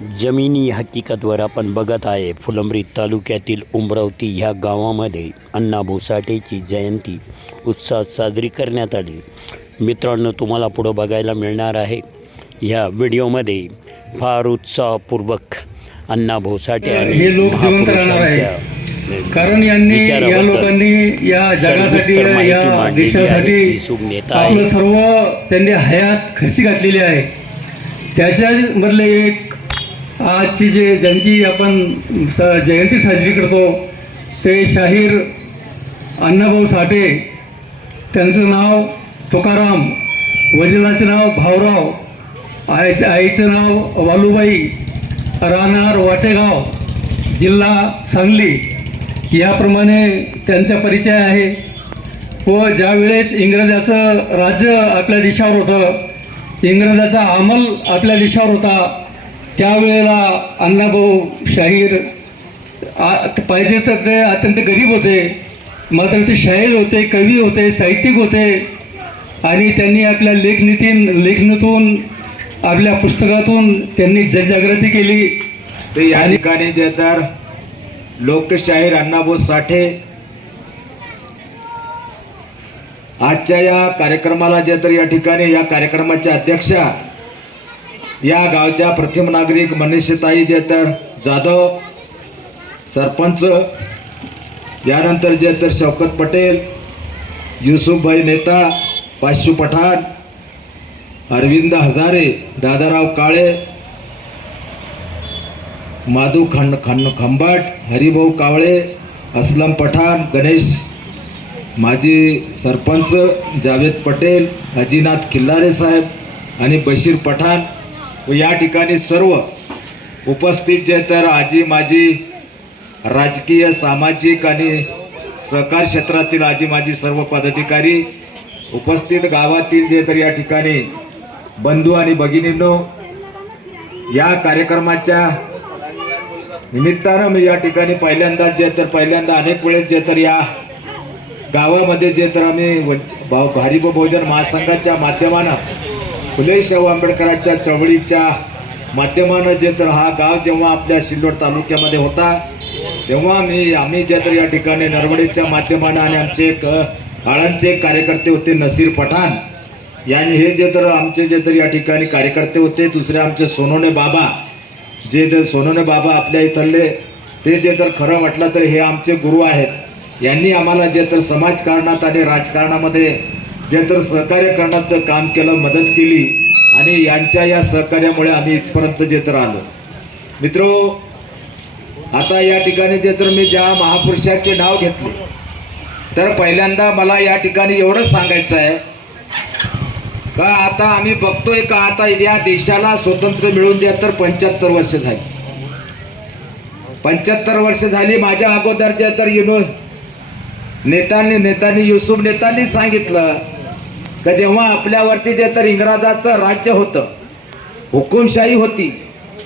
जमिनी हकीकतवर आपण बघत आहे. फुलंब्री तालुक्यातील उमरावती ह्या गावामध्ये अण्णाभाऊ साठेची जयंती उत्साहात साजरी करण्यात आली. मित्रांनो तुम्हाला पुढं बघायला मिळणार आहे. ह्या व्हिडिओमध्ये फार उत्साहपूर्वक अण्णाभाऊ साठे आणि कारण यांनी या लोकांनी या जगासाठी या. देशासाठी. आपलं सर्व त्यांनी हयात खर्ची घातलेली आहे. त्याच्यामधले एक आजची जे ज्यांची आपण स जयंती साजरी करतो ते शाहीर अण्णाभाऊ साठे त्यांचं नाव तुकाराम वडिलाचं नाव भाऊराव आईचं आईचं नाव वालूबाई राहणार वाटेगाव जिल्हा सांगली. याप्रमाणे त्यांचा परिचय आहे. व ज्यावेळेस इंग्रजाचं राज्य आपल्या देशावर होतं इंग्रजाचा अंमल आपल्या देशावर होता त्यावेळेला अण्णाभाऊ शाहीर पाहिजे तर ते अत्यंत गरीब होते. मात्र ते शाहीर होते कवी होते साहित्यिक होते. आणि त्यांनी आपल्या लेखनीतीन लेखनातून आपल्या पुस्तकातून त्यांनी जनजागृती केली. ते या ठिकाणी जे तर लोकशाहीर अण्णाभाऊ साठे आजच्या या कार्यक्रमाला जे तर या ठिकाणी या कार्यक्रमाच्या अध्यक्षा या गावच्या प्रथम नागरिक मनीषताई जे तर जाधव सरपंच यानंतर जे तर शौकत पटेल युसुफभाई नेता पाशू पठाण अरविंद हजारे दादाराव काळे माधू खंड खंड खंबाट हरिभाऊ कावळे असलम पठाण गणेश माजी सरपंच जावेद पटेल अजिनाथ खिल्लारे साहेब आणि बशीर पठाण व या ठिकाणी सर्व उपस्थित जे तर आजी माजी राजकीय सामाजिक आणि सहकार क्षेत्रातील आजी माजी सर्व पदाधिकारी उपस्थित गावातील जे तर या ठिकाणी बंधू आणि भगिनींनो या कार्यक्रमाच्या निमित्तानं मी या ठिकाणी पहिल्यांदा जे तर पहिल्यांदा अनेक वेळेस जे तर या गावामध्ये जे तर आम्ही वंच- भाऊ बहुजन महासंघाच्या माध्यमानं फुले शाहू आंबेडकरांच्या चळवळीच्या माध्यमानं जे तर हा गाव जेव्हा आपल्या सिल्लोड तालुक्यामध्ये होता तेव्हा मी आम्ही जे तर या ठिकाणी नरवडेच्या माध्यमानं आणि आमचे एक अ, एक कार्यकर्ते होते नसीर पठाण. यांनी हे जे तर आमचे जे तर या ठिकाणी कार्यकर्ते होते दुसरे आमचे सोनोने बाबा. जे तर सोनोने बाबा आपल्या इथले ते जे तर खरं म्हटलं तर हे आमचे गुरु आहेत. यांनी आम्हाला जे तर समाजकारणात आणि राजकारणामध्ये जे तर सहकार्य करण्याचं काम केलं मदत केली आणि यांच्या या सहकार्यामुळे आम्ही इथपर्यंत जे तर आलो. मित्रो आता या ठिकाणी जे तर मी ज्या महापुरुषाचे नाव घेतले तर पहिल्यांदा मला या ठिकाणी एवढंच सांगायचं आहे का आता आम्ही बघतोय का आता या देशाला स्वातंत्र्य मिळून द्या तर पंच्याहत्तर वर्ष झाली. पंच्याहत्तर वर्ष झाली माझ्या अगोदर जे तर युनो नेत्यांनी नेत्यांनी युसुफ नेत्यांनी सांगितलं का जेव्हा आपल्यावरती जे तर इंग्रजाचं राज्य होतं हुकुमशाही होती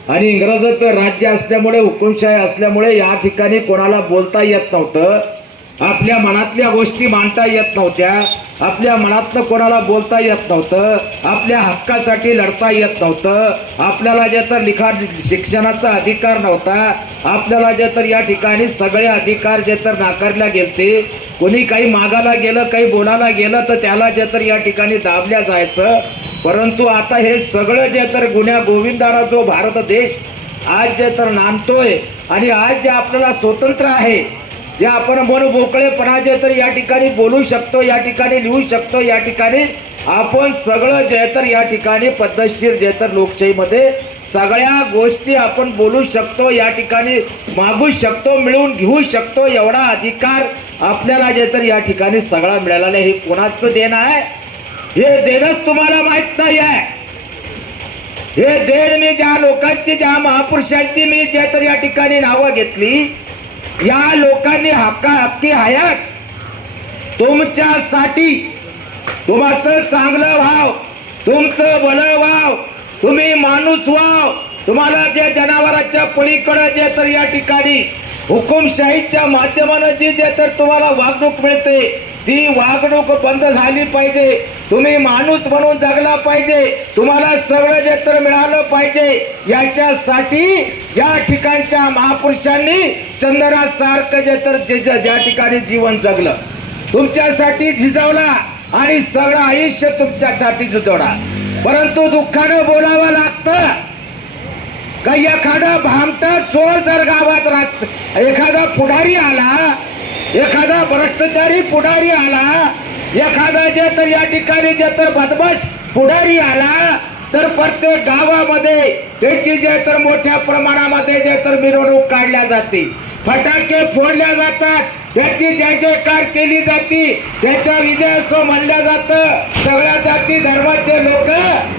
आणि इंग्रजाचं राज्य असल्यामुळे हुकुमशाही असल्यामुळे या ठिकाणी कोणाला बोलता येत नव्हतं आपल्या मनातल्या गोष्टी मांडता येत नव्हत्या. आपल्या मनातलं कोणाला बोलता येत नव्हतं. आपल्या हक्कासाठी लढता येत नव्हतं. आपल्याला जे तर लिखा शिक्षणाचा अधिकार नव्हता. आपल्याला जे तर या ठिकाणी सगळे अधिकार जे तर नाकारल्या गेलते. कोणी काही मागायला गेलं काही बोलायला गेलं तर त्याला जे तर या ठिकाणी दाबल्या जायचं. परंतु आता हे सगळं जे तर गुन्ह्या गोविंदाला जो भारत देश आज जे तर नांदतोय आणि आज जे आपल्याला स्वतंत्र आहे जे आपण मन मोकळेपणा जे तर या ठिकाणी बोलू शकतो या ठिकाणी लिहू शकतो या ठिकाणी आपण सगळं जे तर या ठिकाणी पद्धतशीर जे तर लोकशाहीमध्ये सगळ्या गोष्टी आपण बोलू शकतो या ठिकाणी मागू शकतो मिळवून घेऊ शकतो एवढा अधिकार आपल्याला जे तर या ठिकाणी सगळा मिळाला नाही हे कोणाचं देणं आहे? हे देणंच तुम्हाला माहीत नाही आहे. हे देण मी ज्या लोकांची ज्या महापुरुषांची मी जे तर या ठिकाणी नावं घेतली या लोकांनी हक्का हक्की हयात. तुमच्यासाठी तुमचं चांगलं व्हाव तुमचं भलं व्हाव तुम्ही माणूस व्हाव. तुम्हाला जे जनावरांच्या पलीकडे जे तर या ठिकाणी हुकुमशाहीच्या माध्यमानं जी जे तर तुम्हाला वागणूक मिळते ती वागणूक बंद झाली पाहिजे. तुम्ही माणूस म्हणून जगला पाहिजे. तुम्हाला सगळं जे तर मिळालं पाहिजे. याच्यासाठी या ठिकाणच्या महापुरुषांनी चंद्रासारखं जे तर ज्या ठिकाणी जीवन जगलं. तुमच्यासाठी झिजवला आणि सगळं आयुष्य तुमच्यासाठी झुजवला. परंतु दुःखानं बोलावं लागतं. का एखादा भामटा चोर जर गावात राहत एखादा पुढारी आला एखादा भ्रष्टाचारी पुढारी आला एखादा जे तर या ठिकाणी जे तर बदमाश पुढारी आला तर प्रत्येक गावामध्ये त्याची जे तर मोठ्या प्रमाणामध्ये जे तर मिरवणूक काढल्या जाते. फटाके फोडल्या जातात. त्याची जय जयकार केली जाते त्याच्या असो म्हणल्या जातं. सगळ्या जाती धर्माचे लोक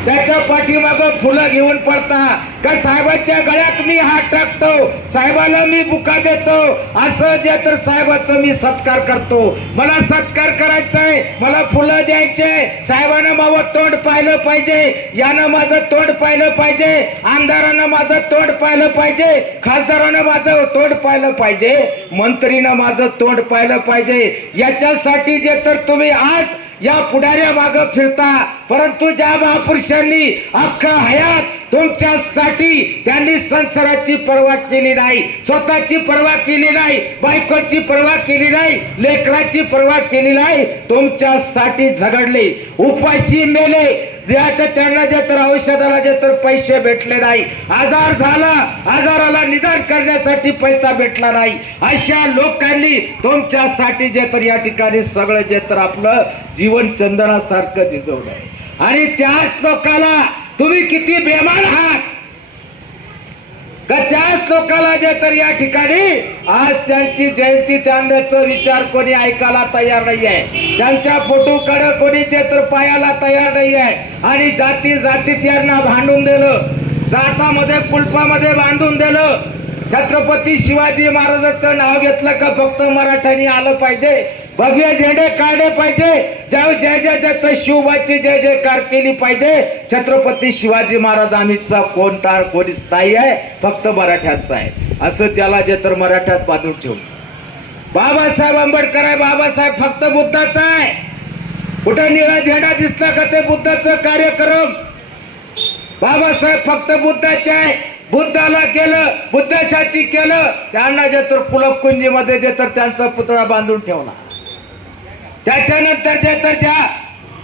त्याच्या पाठीमाग फुलं घेऊन पडतात. का साहेबांच्या गळ्यात मी हात टाकतो साहेबाला मी बुका देतो. असं जे तर साहेबाचं मी सत्कार करतो. मला सत्कार करायचा आहे मला फुलं द्यायचे साहेबानं माझं तोंड पाहिलं पाहिजे यानं माझं तोंड पाहिलं पाहिजे आमदारानं माझं तोंड पाहिलं पाहिजे खासदारानं माझं तोंड पाहिलं पाहिजे मंत्रीनं माझं तोंड पाहिलं पाहिजे. याच्यासाठी जे तर तुम्ही आज या पुढाऱ्या माग फिरता. परंतु ज्या महापुरुषांनी अख्खा हयात तुमच्यासाठी त्यांनी संसाराची पर्वा केली नाही स्वतःची पर्वा केली नाही बायकोची पर्वा केली नाही लेकराची पर्वा केली नाही तुमच्यासाठी झगडले. उपाशी मेले ज्या तर त्यांना जे तर औषधाला जे तर पैसे भेटले नाही आजार झाला आजाराला निदान करण्यासाठी पैसा भेटला नाही. अशा लोकांनी तुमच्यासाठी जे तर या ठिकाणी सगळं जे तर आपलं जीवन चंदनासारखं दिसवलं आणि त्याच लोकाला तुम्ही किती बेमान आहात? का त्याच लोकाला जे तर या ठिकाणी आज त्यांची जयंती त्यांचा विचार कोणी ऐकायला तयार नाही आहे त्यांच्या फोटोकडे कोणी जे तर पायाला तयार नाही आहे आणि जाती जातीत यांना भांडून दिलं. जातामध्ये कुलपामध्ये बांधून दिलं. छत्रपती शिवाजी महाराजांचं नाव घेतलं का फक्त मराठ्यांनी आलं पाहिजे? भगवे झेंडे काढले पाहिजे. ज्या जय जय जय तर शिवबाची जय जयकार केली पाहिजे. छत्रपती शिवाजी महाराज आम्हीचा कोण टाळ कोणी स्थायी आहे? फक्त मराठ्यांचा आहे. असं त्याला जे तर मराठ्यात बांधून ठेवून बाबासाहेब आंबेडकर आहे. बाबासाहेब फक्त बुद्धाचा आहे. कुठं निळा झेंडा दिसला का ते बुद्धाचं कार्यक्रम? बाबासाहेब फक्त बुद्धाचे आहे. बुद्धाला केलं बुद्धासाठी केलं त्यांना जे तर कुलपकुंजीमध्ये जे तर त्यांचा पुतळा बांधून ठेवला. त्याच्यानंतर जे तर ज्या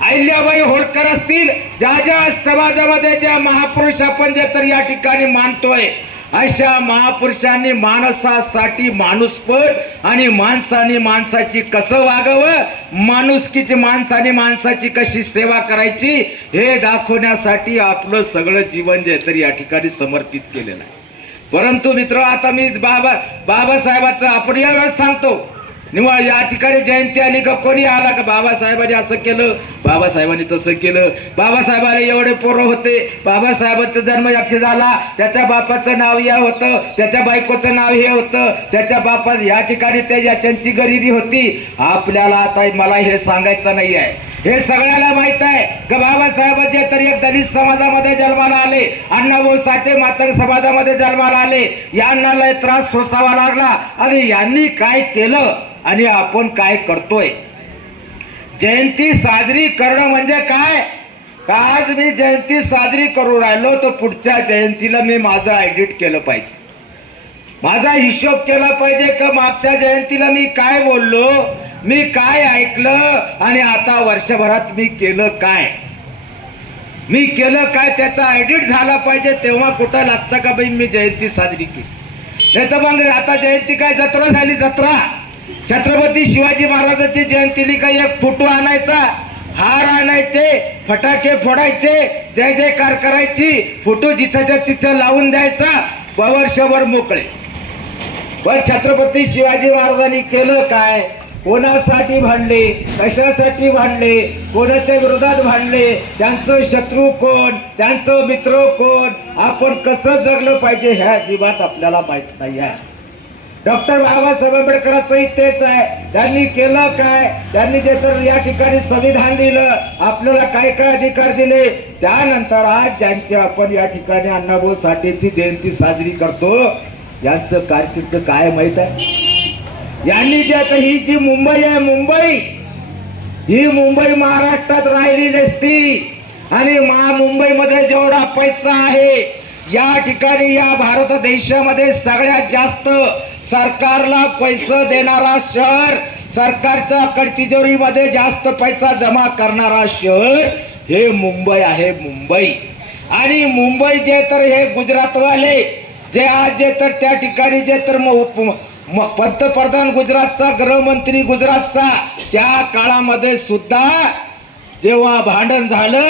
अहिल्याबाई होळकर असतील ज्या ज्या समाजामध्ये ज्या महापुरुष आपण जे तर या ठिकाणी मानतोय अशा महापुरुषांनी माणसासाठी माणूसपट आणि माणसाने माणसाची कसं वागावं? माणुसकीची माणसाने माणसाची कशी सेवा करायची? हे दाखवण्यासाठी आपलं सगळं जीवन जे तर या ठिकाणी समर्पित केलेलं आहे. परंतु मित्र आता मी बाबा बाबासाहेबाचं आपण एवढंच सांगतो. निवा या ठिकाणी जयंती आली का कोणी आला का? बाबासाहेबांनी असं केलं. बाबासाहेबांनी तसं केलं. बाबासाहेबाला एवढे पोरं होते. बाबासाहेबांचा जन्म याठी झाला. त्याच्या बापाचं नाव या होतं. त्याच्या बायकोचं नाव हे होतं. त्याच्या बापा या ठिकाणी ते त्यांची गरिबी होती. आपल्याला आता मला हे सांगायचं नाही आहे. हे सगळ्याला माहीत आहे. का बाबासाहेबांचे तर तरी एक दलित समाजामध्ये जन्माला आले. अण्णाभाऊ साठे मातंग समाजामध्ये जन्माला आले. यांना लय त्रास सोसावा लागला. आणि यांनी काय केलं? आणि आपण काय करतोय? जयंती साजरी करणं म्हणजे काय? का आज मी जयंती साजरी करू राहिलो तर पुढच्या जयंतीला मी माझं ऍडिट केलं पाहिजे. माझा हिशोब केला पाहिजे का मागच्या जयंतीला मी काय बोललो मी काय ऐकलं आणि आता वर्षभरात मी केलं काय? मी केलं काय त्याचा ॲडिट झाला पाहिजे तेव्हा कुठं लागतं का बाई मी जयंती साजरी केली? नाही तर मग आता जयंती काय जत्रा झाली जत्रा? छत्रपती शिवाजी महाराजांची जयंतीली काही एक फोटो आणायचा. हार आणायचे फटाके फोडायचे जय जयकार करायची. फोटो जिथंच्या तिथं लावून द्यायचा वर्षभर मोकळे. पण छत्रपती शिवाजी महाराजांनी केलं काय? कोणासाठी भांडले? कशासाठी भांडले? कोणाच्या विरोधात भांडले? त्यांचं शत्रू कोण? त्यांचं मित्र कोण? आपण कसं जगलं पाहिजे ह्या अजिबात आपल्याला माहीत नाही आहे. डॉक्टर बाबासाहेब आंबेडकरांचंही तेच आहे. त्यांनी केलं काय? त्यांनी जे तर या ठिकाणी संविधान लिहिलं आपल्याला काय काय अधिकार दिले? त्यानंतर आज ज्यांचे आपण या ठिकाणी अण्णाभाऊ साठेची जयंती साजरी करतो यांचं कारकीर्द काय माहीत आहे? यांनी जे तर ही जी मुंबई आहे मुंबई ही मुंबई महाराष्ट्रात राहिली नसती आणि महा मुंबईमध्ये जेवढा पैसा आहे या ठिकाणी या भारत देशामध्ये सगळ्यात जास्त सरकारला पैसे देणारा शहर सरकारच्या कडतिजोरीमध्ये जास्त पैसा जमा करणारा शहर हे मुंबई आहे मुंबई. आणि मुंबई जे तर हे गुजरातवाले जे आज जे तर त्या ठिकाणी जे तर म- उप- म- पंतप्रधान गुजरातचा गृहमंत्री गुजरातचा त्या काळामध्ये सुद्धा जेव्हा भांडण झालं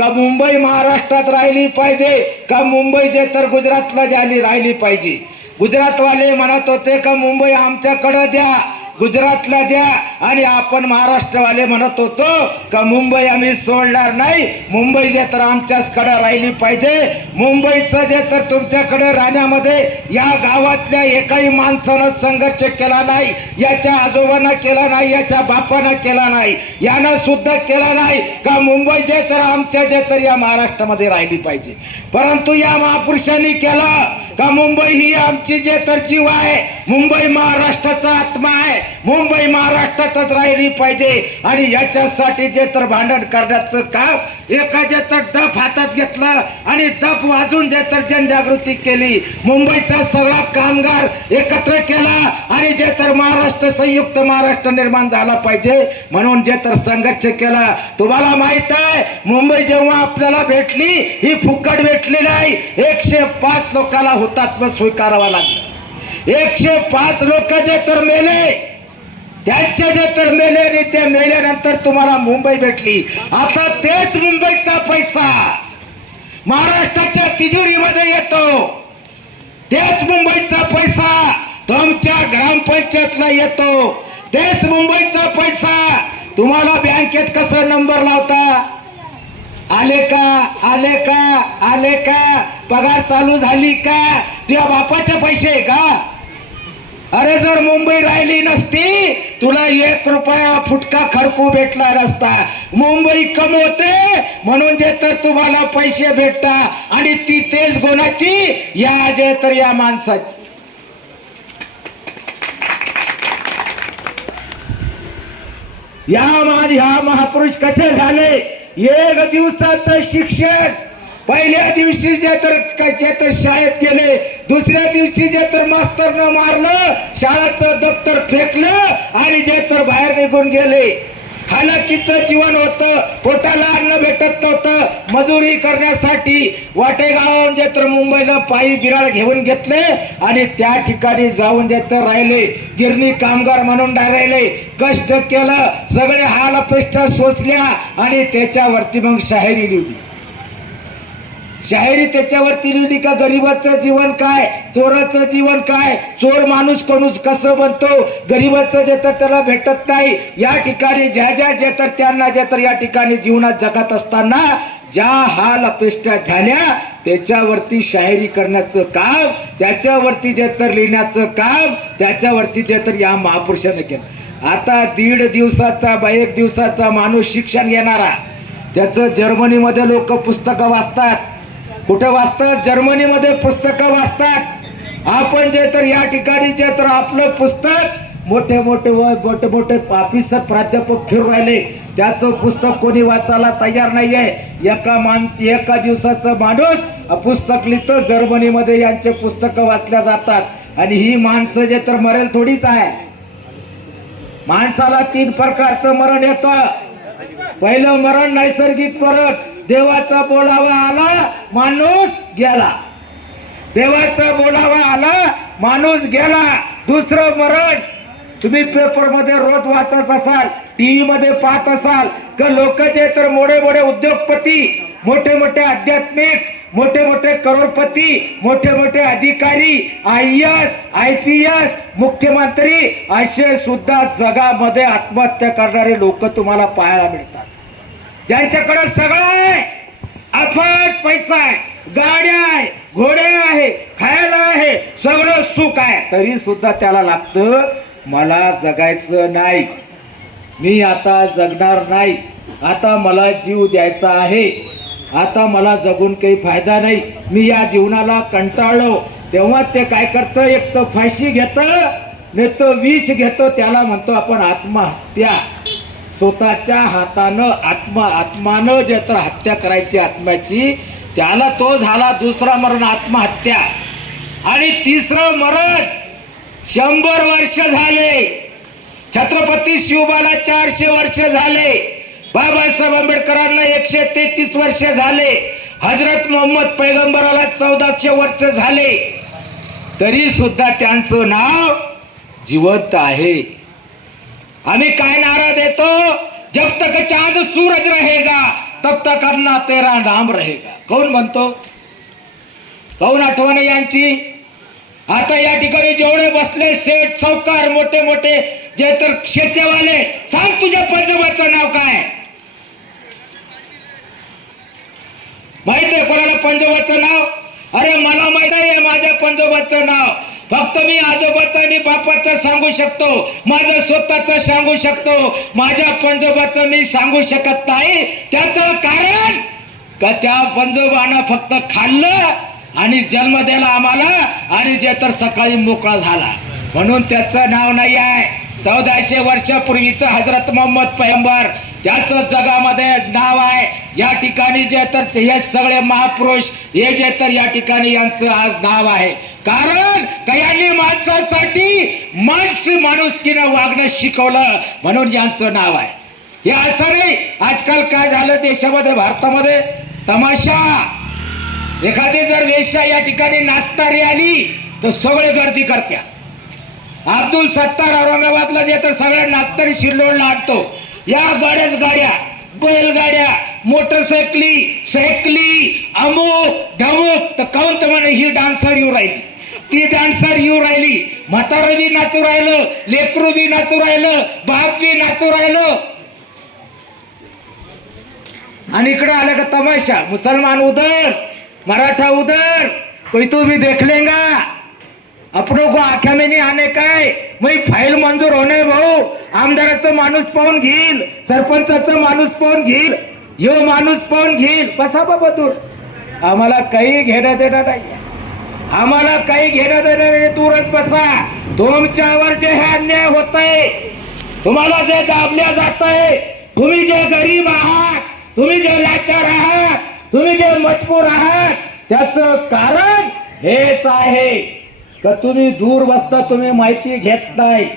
का मुंबई महाराष्ट्रात राहिली पाहिजे? का मुंबई जे तर गुजरातला झाली राहिली पाहिजे? गुजरातवाले म्हणत होते का मुंबई आमच्याकडं द्या. गुजरातला द्या आणि आपण महाराष्ट्रवाले म्हणत होतो का मुंबई आम्ही सोडणार नाही. मुंबई जे तर आमच्याचकडे राहिली पाहिजे. मुंबईचं जे तर तुमच्याकडे राहण्यामध्ये या गावातल्या एकाही माणसानं संघर्ष केला नाही याच्या आजोबानं केला नाही याच्या बापानं केला नाही यानं सुद्धा केला नाही का मुंबई जे तर आमच्या जे तर या महाराष्ट्रामध्ये राहिली पाहिजे. परंतु या महापुरुषांनी केला का मुंबई ही आमची जे तर जीव आहे. मुंबई महाराष्ट्राचा आत्मा आहे. मुंबई महाराष्ट्रातच राहिली पाहिजे. आणि याच्यासाठी जे तर भांडण करण्याचं काम एका तर दफ हातात घेतलं आणि दफ वाजून जे तर जनजागृती केली. मुंबईचा सगळा कामगार एकत्र केला आणि जे तर महाराष्ट्र संयुक्त महाराष्ट्र निर्माण झाला पाहिजे. म्हणून जे तर संघर्ष केला. तुम्हाला माहीत आहे मुंबई जेव्हा आपल्याला भेटली ही फुकट भेटली नाही. एकशे पाच लोकांना हुतात्मा स्वीकारावा लागलं. एकशे पाच लोक जे तर मेले त्यांच्या ज्या तर मेले आणि मेल्यानंतर तुम्हाला मुंबई भेटली. आता तेच मुंबईचा पैसा. महाराष्ट्राच्या तिजोरीमध्ये येतो. तेच मुंबईचा पैसा तुमच्या ग्रामपंचायतला येतो. तेच मुंबईचा पैसा तुम्हाला बँकेत कसं नंबर लावता? आले का? आले का? आले का? पगार चालू झाली का? तुझ्या बापाचे पैसे आहे का? अरे जर मुंबई राहिली नसती तुला एक रुपया फुटका खरकू भेटला नसता. मुंबई कमवते म्हणून जे तर तुम्हाला पैसे भेटता आणि ती तेच गुणाची या जे तर या माणसाची. या मा- ह्या महापुरुष कसे झाले? एक दिवसाचं शिक्षण पहिल्या दिवशी जे तर काय जे तर शाळेत गेले दुसऱ्या दिवशी जे तर मास्तरनं मारलं शाळेचं दप्तर फेकलं आणि जे तर बाहेर निघून गेले. हालाकीचं जीवन होतं पोटाला अन्न भेटत नव्हतं. मजुरी करण्यासाठी वाटेगावाहून जे तर मुंबईला पायी बिराड घेऊन घेतले आणि त्या ठिकाणी जाऊन जे तर राहिले गिरणी कामगार म्हणून राहिले. कष्ट केलं सगळे हाल अपेक्षा सोचल्या आणि त्याच्यावरती मग शाहिरी लिहिली. शाहिरी त्याच्यावरती लिहिली का गरीबाचं जीवन काय चोराचं जीवन काय चोर माणूस कोणूस कसं बनतो गरीबाचं जे तर त्याला भेटत नाही या ठिकाणी ज्या ज्या जे तर त्यांना जे तर या ठिकाणी जीवनात जगत असताना ज्या हाल अपेष्टा झाल्या त्याच्यावरती शाहिरी करण्याचं काम त्याच्यावरती जे तर लिहिण्याचं काम त्याच्यावरती जे तर या महापुरुषाने केलं. आता दीड दिवसाचा बा एक दिवसाचा माणूस शिक्षण घेणारा त्याचं जर्मनीमध्ये लोक पुस्तकं वाचतात. कुठं वाचतात? जर्मनीमध्ये पुस्तकं वाचतात. आपण जे तर या ठिकाणी जे तर आपलं पुस्तक मोठे मोठे व मोठे मोठे ऑफिसर प्राध्यापक फिरू राहिले. त्याचं पुस्तक कोणी वाचायला तयार नाहीये. एका मान एका दिवसाचं माणूस पुस्तक लिहितो. जर्मनीमध्ये यांचे पुस्तकं वाचल्या जातात. आणि ही माणसं जे तर मरेल थोडीच आहे. माणसाला तीन प्रकारचं मरण येतं. पहिलं मरण नैसर्गिक मरण. देवाचा बोलावा आला माणूस गेला. देवाचा बोलावा आला माणूस गेला. दुसरं मरण. तुम्ही पेपरमध्ये रोज वाचत असाल टीव्ही मध्ये पाहत असाल का लोक जे तर मोठे मोठे उद्योगपती मोठे मोठे आध्यात्मिक मोठे मोठे करोडपती मोठे मोठे अधिकारी I S I P S मुख्यमंत्री असे सुद्धा जगामध्ये आत्महत्या करणारे लोक तुम्हाला पाहायला मिळतात. ज्यांच्याकडे सगळं आहे अफाट पैसा आहे गाड्या आहे घोडे आहे खायला आहे सगळं सुख आहे. तरी सुद्धा त्याला लागतं मला जगायचं नाही. मी आता जगणार नाही. आता मला जीव द्यायचा आहे. आता मला जगून काही फायदा नाही. मी या जीवनाला कंटाळलो. तेव्हा ते काय करतं? एक तर फाशी घेतं नाही तर विष घेतो. त्याला म्हणतो आपण आत्महत्या. स्वतःच्या हातानं आत्मा आत्मानं जे तर हत्या करायची आत्म्याची त्याला तो झाला दुसरा मरण आत्महत्या. आणि तिसरं मरण शंभर वर्ष झाले. छत्रपती शिवबाला चारशे वर्ष झाले. बाबासाहेब आंबेडकरांना एकशे तेहतीस वर्ष झाले. हजरत मोहम्मद पैगंबराला चौदाशे वर्ष झाले. तरी सुद्धा त्यांचं नाव जिवंत आहे. आम्ही काय नारा देतो? जब तक चांद सूरज रहेगा तब तक अन्ना तेरा नाम रहेगा. कौन म्हणतो कौन आठवण यांची? आता या ठिकाणी जेवढे बसले सेठ सावकार मोठे मोठे जे तर शेतेवाले सांग तुझ्या पंजाबाचं नाव काय? माहीत आहे कोणाला पंजोबाचं नाव? अरे मला माहीत आहे माझ्या पंजोबाचं नाव. फक्त मी आजोबाचं आणि बापाचं सांगू शकतो. माझं स्वतःचं सांगू शकतो. माझ्या पंजोबाचं मी सांगू शकत नाही. त्याचं कारण का त्या पंजोबानं फक्त खाल्लं आणि जन्म दिला आम्हाला आणि जे तर सकाळी मोकळा झाला. म्हणून त्याचं नाव नाही आहे. चौदाशे वर्षापूर्वीचं हजरत मोहम्मद पैगंबर त्याचं जगामध्ये नाव आहे. या ठिकाणी जे तर हे सगळे महापुरुष हे जे तर या ठिकाणी यांचं आज नाव आहे. कारण का माणसासाठी माणस माणुसकीनं वागणं शिकवलं म्हणून यांचं नाव आहे. हे असं नाही आजकाल काय झालं देशामध्ये भारतामध्ये? तमाशा. एखादी जर वेश्या या ठिकाणी नाचणारी आली तर सगळे गर्दी करत्या. अब्दुल सत्तार औरंगाबादला जे तर सगळ्या नाचतानी शिल्लोडला आणतो. या बऱ्याच गाड्या बैलगाड्या मोटरसायकली सायकली अमुक धमुक तर काऊन तर म्हणे ही डान्सर येऊ राहिली? ती डान्सर येऊ राहिली म्हातारं बी नाचू राहिलं लेकरू बी नाचू राहिलं बाप बी नाचू राहिलं. आणि इकडे आलं का तमाशा मुसलमान उधर मराठा उधर कोई तू भी देख लेगा. अपनों को आख्या में नहीं आने काय मग फाईल मंजूर होणे भाऊ आमदाराचं माणूस पाहून घेईल सरपंचाचं माणूस पाहून घेईल यो माणूस पाहून घेईल बसा बाबा दूर। आम्हाला काही घेणं देणार नाही आम्हाला काही घेणं देणं नाही दूरच बसा। तुमच्यावर जे हे अन्याय होत आहे तुम्हाला जे दाबल्या जात आहे तुम्ही जे गरीब आहात तुम्ही जे लाचार आहात तुम्ही जे मजबूर आहात त्याचं कारण हेच आहे। का तुम्ही दूर बसता तुम्ही माहिती घेत नाही.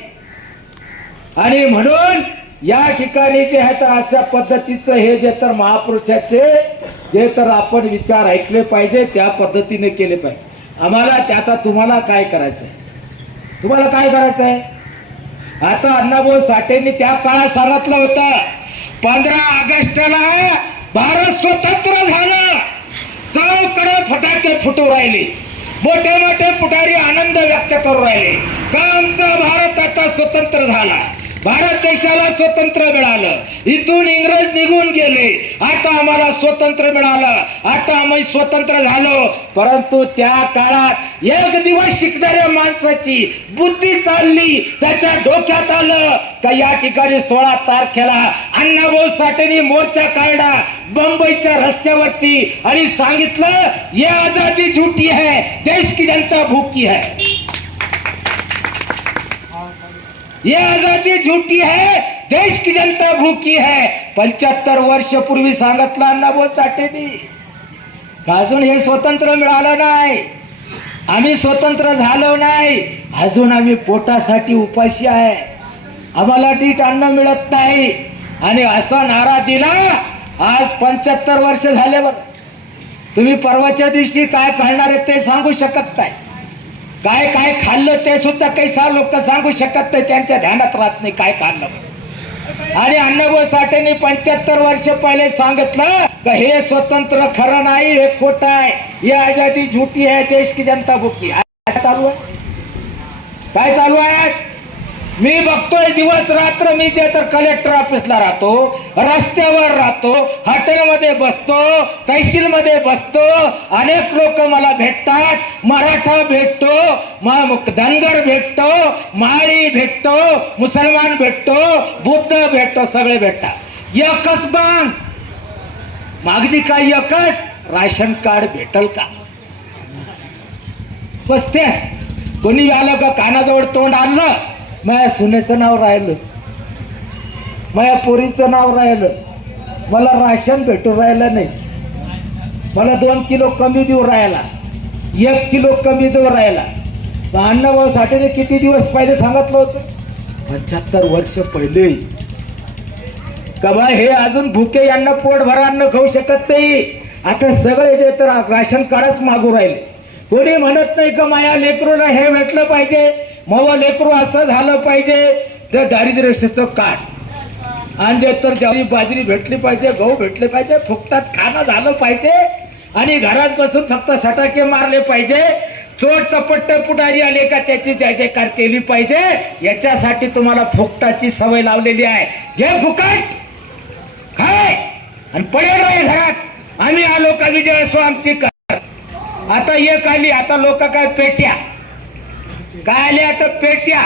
आणि म्हणून या ठिकाणी जे आहे तर अशा पद्धतीचं हे जे तर महापुरुषाचे जे तर आपण विचार ऐकले पाहिजे त्या पद्धतीने केले पाहिजे. आम्हाला त्या आता तुम्हाला काय करायचं आहे तुम्हाला काय करायचं आहे आता अण्णाभाऊ साठेंनी त्या काळात सांगितलं होतं. पंधरा ऑगस्टला भारत स्वतंत्र झाला. चौकडे फटाके फुटू राहिले. मोठे मोठे पुढारी आनंद व्यक्त करू राहिले. का आमचा भारत आता स्वतंत्र झाला? भारत देशाला स्वतंत्र मिळालं. इथून इंग्रज निघून गेले. आता आम्हाला स्वतंत्र मिळालं. आता आम्ही स्वतंत्र झालो. परंतु त्या काळात एक दिवस शिकणाऱ्या माणसाची बुद्धी चालली. त्याच्या डोक्यात आलं का या ठिकाणी सोळा तारखेला अण्णाभाऊ साठेनी मोर्चा काढला बंबईच्या रस्त्यावरती आणि सांगितलं ये आजादी झुटी है. देश की जनता भूकी है. ये आजादी झूठी है देश की जनता भूखी है। पंच्याहत्तर वर्ष पूर्वी सांगितलं अण्णाभाऊ साठेनी। का अजून हे स्वतंत्र मिळालं नाही? आम्ही स्वतंत्र झालो नाही. अजून आम्ही पोटासाठी उपाशी आहे. आम्हाला नीट अन्न मिळत नाही. आणि असा नारा दिला आज पंच्याहत्तर वर्ष झाले बघ तुम्ही परवाच्या दिवशी काय करणार आहे ते सांगू शकत नाही. काय काय खाल्लं ते सुद्धा काही सहा लोक सांगू शकत नाही त्यांच्या ध्यानात राहत नाही काय खाल्लं आणि अण्णाभाऊ साठेंनी पंच्याहत्तर वर्ष पहिले सांगितलं का हे स्वतंत्र खरं नाही हे खोट आहे. ही आजादी झुटी आहे देश की जनता भुकी काय चालू आहे? काय चालू आहे? मी बघतोय दिवस रात्र मी जे तर कलेक्टर ऑफिसला राहतो रस्त्यावर राहतो हॉटेलमध्ये बसतो तहसीलमध्ये बसतो अनेक लोक मला भेटतात मराठा भेटतो धनगर भेटतो माळी भेटतो मुसलमान भेटतो बुद्ध भेटतो सगळे भेटतात. एकच बांग मागणी काय एकच? राशन कार्ड भेटल का? बस तेच. कोणी आलं का कानाजवळ तोंड आणलं? माझ्या सुनेचं नाव राहिलं. माझ्या पोरीचं नाव राहिलं. मला राशन भेटू राहिलं नाही. मला दोन किलो कमी देऊ राहिला. एक किलो कमी देऊ राहिला. तर अण्णाभाऊ साठेने किती दिवस पहिले सांगितलं होतं? पंच्याहत्तर वर्ष पहिले. का बा हे अजून भुके यांना पोट भरा अन्न खाऊ शकत नाही. आता सगळे जे तर राशन कार्डच मागू राहिले. कोणी म्हणत नाही का माया लेकरूला हे भेटलं पाहिजे? मग लेकरू असं झालं पाहिजे ते दारिद्र्य काट आणि जे तर ज्वारी बाजरी भेटली पाहिजे गहू भेटले पाहिजे फुकटात खाणं झालं पाहिजे आणि घरात बसून फक्त सटाके मारले पाहिजे चोट चपट्ट पुढारी आले का त्याची जय जयकार केली पाहिजे याच्यासाठी तुम्हाला फुकटाची सवय लावलेली आहे. घे फुकट! काय आणि पडेल राही घरात. आम्ही आलो का विजय असो आमची कर. आता एक आली आता लोक काय पेट्या. काय आले आता पेट्या.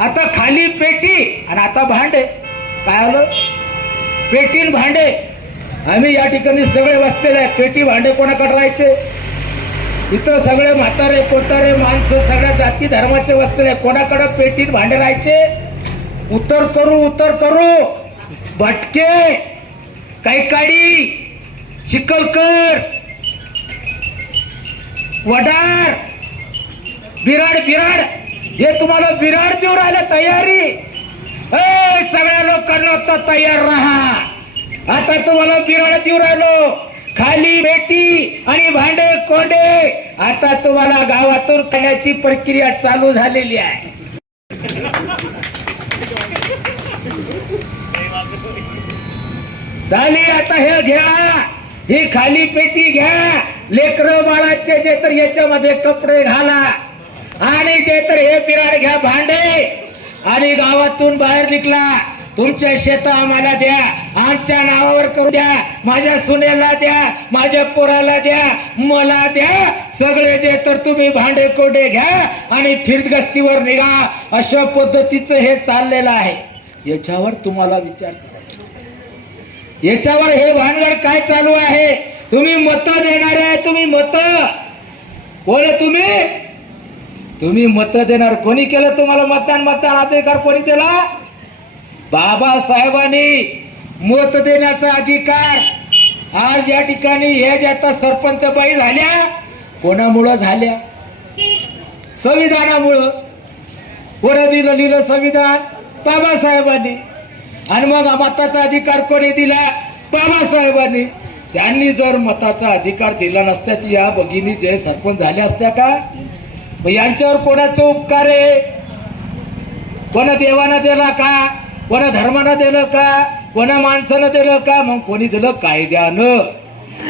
आता खाली पेटी आणि आता भांडे. काय आलं? पेटीन भांडे. आम्ही या ठिकाणी सगळे वसलेले आहे. पेटी भांडे कोणाकडे राहायचे? इथं सगळे म्हातारे कोतारे माणसं सगळ्या जाती धर्माचे वसलेले आहे. कोणाकडे पेटीत भांडे राहायचे? उत्तर करू उत्तर करू. भटके. कैकाडी. चिखलकर. वडार. बिराड बिराड हे तुम्हाला बिराड देऊ राहिले तयारी. ए सगळ्या लोकांना आता तयार राहा. आता तुम्हाला बिराड देऊ राहिलो. खाली बेटी आणि भांडे कोंडे. आता तुम्हाला गावातून करण्याची प्रक्रिया चालू झालेली आहे. चाली आता हे घ्या. ही खाली पेटी घ्या. लेकर बाळाचे जे तर याच्यामध्ये कपडे घाला. आणि ते तर हे बिराड घ्या भांडे. आणि गावातून बाहेर निघला तुमच्या शेत आम्हाला द्या. आमच्या नावावर करू द्या. माझ्या सुनेला द्या. माझ्या पोराला द्या. मला द्या. सगळे जे तर तुम्ही भांडे कोडे घ्या आणि फिरगस्तीवर निघा. अशा पद्धतीचं हे चाललेलं आहे. याच्यावर तुम्हाला विचार करायचा. याच्यावर हे भानगड काय चालू आहे? तुम्ही मत देणारे आहे तुम्ही मत. कोण तुम्ही? तुम्ही मत देणार कोणी केलं तुम्हाला मतदान? मतदान अधिकार कोणी दिला? बाबासाहेबांनी मत देण्याचा अधिकार आज या ठिकाणी हे जे आता सरपंच बाई झाल्या कोणामुळं झाल्या? संविधानामुळं. कोणा दिलं लिहिलं संविधान बाबासाहेबांनी. आणि मग मताचा अधिकार कोणी दिला? बाबासाहेबांनी. त्यांनी जर मताचा अधिकार दिला नसत्या या भगिनी जे सरपंच झाल्या असत्या का? मग यांच्यावर कोणाचा उपकार आहे? कोणा देवानं दिला का? कोणा धर्मानं दिलं का? कोणा माणसानं दिलं का? मग कोणी दिलं? कायद्यानं.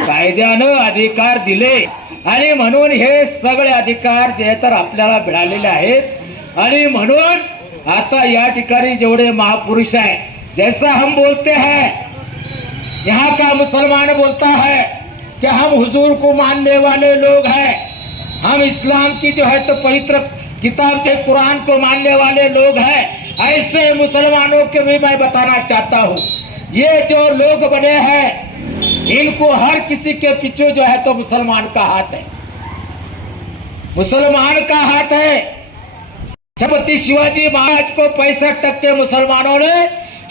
कायद्यानं अधिकार दिले. आणि म्हणून हे सगळे अधिकार जे तर आपल्याला मिळालेले आहेत. आणि म्हणून आता या ठिकाणी जेवढे महापुरुष आहे जैसा हम बोलते हैं यहाँ का मुसलमान बोलता है कि हम हुजूर को मानने वाले लोग हैं। हम इस्लाम की जो है तो पवित्र किताब के कुरान को मानने वाले लोग हैं। ऐसे मुसलमानों के भी मैं बताना चाहता हूँ। ये जो लोग बने हैं, इनको हर किसी के पीछे जो है तो मुसलमान का हाथ है। मुसलमान का हाथ है। छत्रपति शिवाजी महाराज को पैंसठ तक के मुसलमानों ने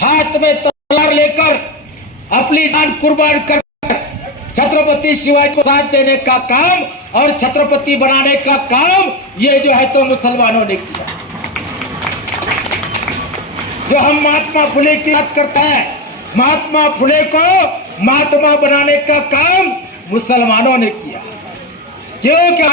हाथ में तलवार लेकर अपनी जान कुर्बान कर छत्रपति शिवाजी को साथ देने का काम और छत्रपति बनाने का काम ये जो है तो मुसलमानों ने किया। जो हम महात्मा फुले की बात करता है, महात्मा फुले को महात्मा बनाने का काम मुसलमानों ने किया। क्योंकि